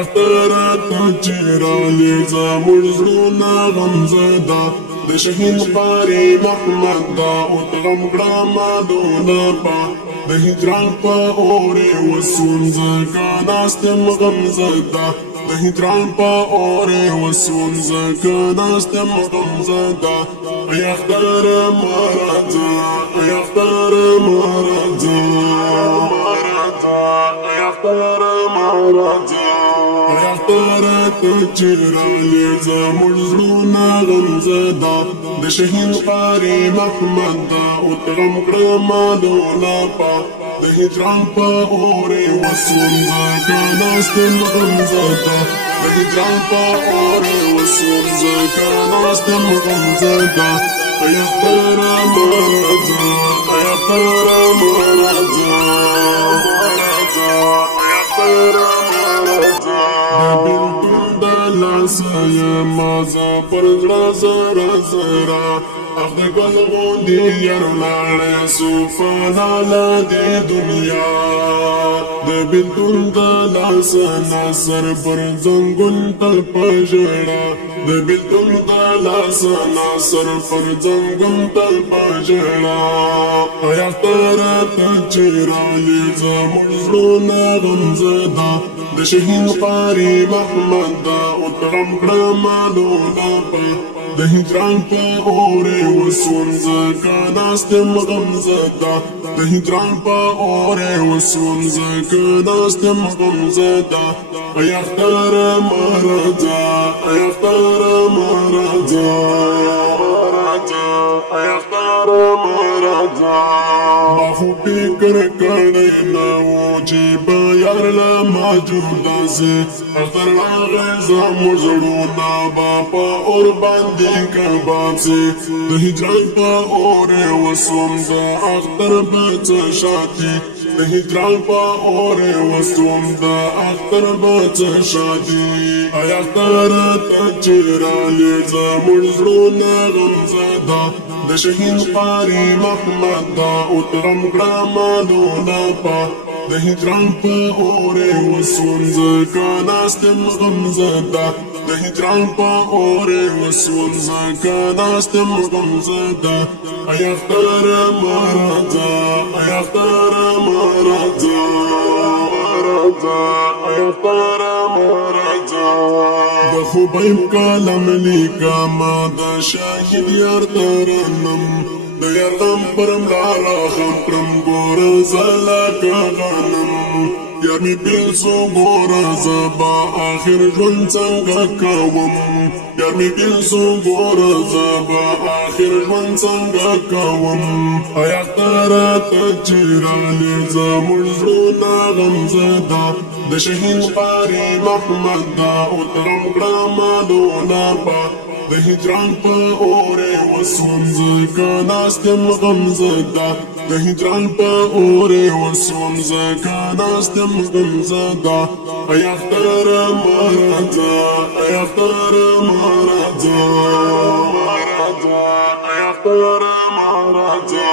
اختره تجرالي زموږ زړونه غمزده د شهید قاري محمد داود غم کړمه دونه په د هجران په اورې وسون زکه ناست یم غمزده د هجران په اورې وسون زکه ناست یم غمزده ای اختره ما راځه ای اختره ما راځه ای اختره ما راځه ای اختره تجرالي زموږ زړونه غمزده د شهید قاري محمد داود غم کړمه دونه په د هجران په اورې وسون زکه ناست یم غمزده د هجران په اورې وسون زکه ناست یم غمزده ای اختره ما راځه ای اختره ما راځه ای اختره ما راځه مازا پر زړه زره زره اخ د ګل غوندې یار لاړې سوفانا له دې دنیا د بېلتون د لاسه ناصر پر زنګون تل په ژړه د بېلتون د لاسه ناصر پر زنګون تل په ژړه ای اختره ته چې رالې زموږ زړونه غمزده د شهید قاري محمد داود غم کړمه دونه په د هجران په اورې وسون زکه ناست یم غمزده د هجران په اورې وسون زکه ناست یم غمزده ای اختره ما راځه ای اختره ما راځه ای اختره ما راځه ما خو فکر کړی نه و چې به یار له ما جدا سي اختر راغی زموږ زړونه به په اور باندې کباب سي د هجران په اورې وسوم د اختر به څه شاتي د هجران په اورې وسوم د اختر به څه شاتي ای اختره ته چې رالې زموږ زړونه غمزده د شهید قاري محمد داود غم کړمه دونه په د هجران په اورې وسون زکه ناست یم غمزده د هجران په اورې وسون زکه ناست یم غمزده ای اختره ما راځه ای اختره ما راځه ای اختره ما راځه د خوبیم کالم لیکمه د شاهد یار ترنم د یارغم پر ملاره خم کړم ګوره زه لکه غنم یار مې بېل سو ګوره زه به آخر ژوند څنګه کوم یار مې بېل سو ګوره زه به آخر ژوند څنګه کوم ای اختره ته چې رالې زموږ زړونه غمزده د شهید قاري محمد داود غم کړمه دونه په د هجران په اورې وسوم زکه ناست یم غمزده د هجران په اورې وسوم زکه ناست یم غمزده ای اختره ما راځه ای اختره ما راځه ای اختره ما راځه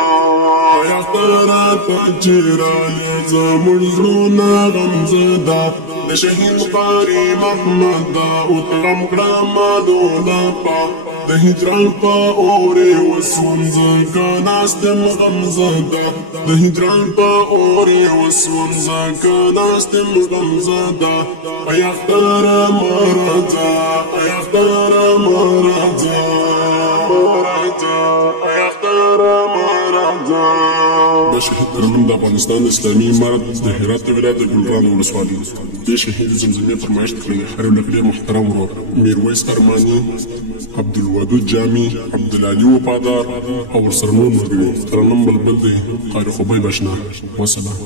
ای اختره ته چې رالې زموږ زړونه غمزده د شهید قاري محمد داود غم کړمه دونه په د هجران په اورې وسوم زکه ناست یم غمزده د هجران په اورې وسوم زکه ناست یم غمزده ای اختره ما راځه ای اختره ما راځه ای اختره ما راځه د شهید ترنم د افغانستان اسلامي امارت د هرات ولایت د ګلران ولسوالۍ د شهید زمزمې فرمایش کړی هر ډېر محترم ورور میرویس ارماني عبدالودود جامي عبدالعلي وفادار او ورسره نور ملګري ترنم بلبل دی قاري خوبۍ بشنا وسلام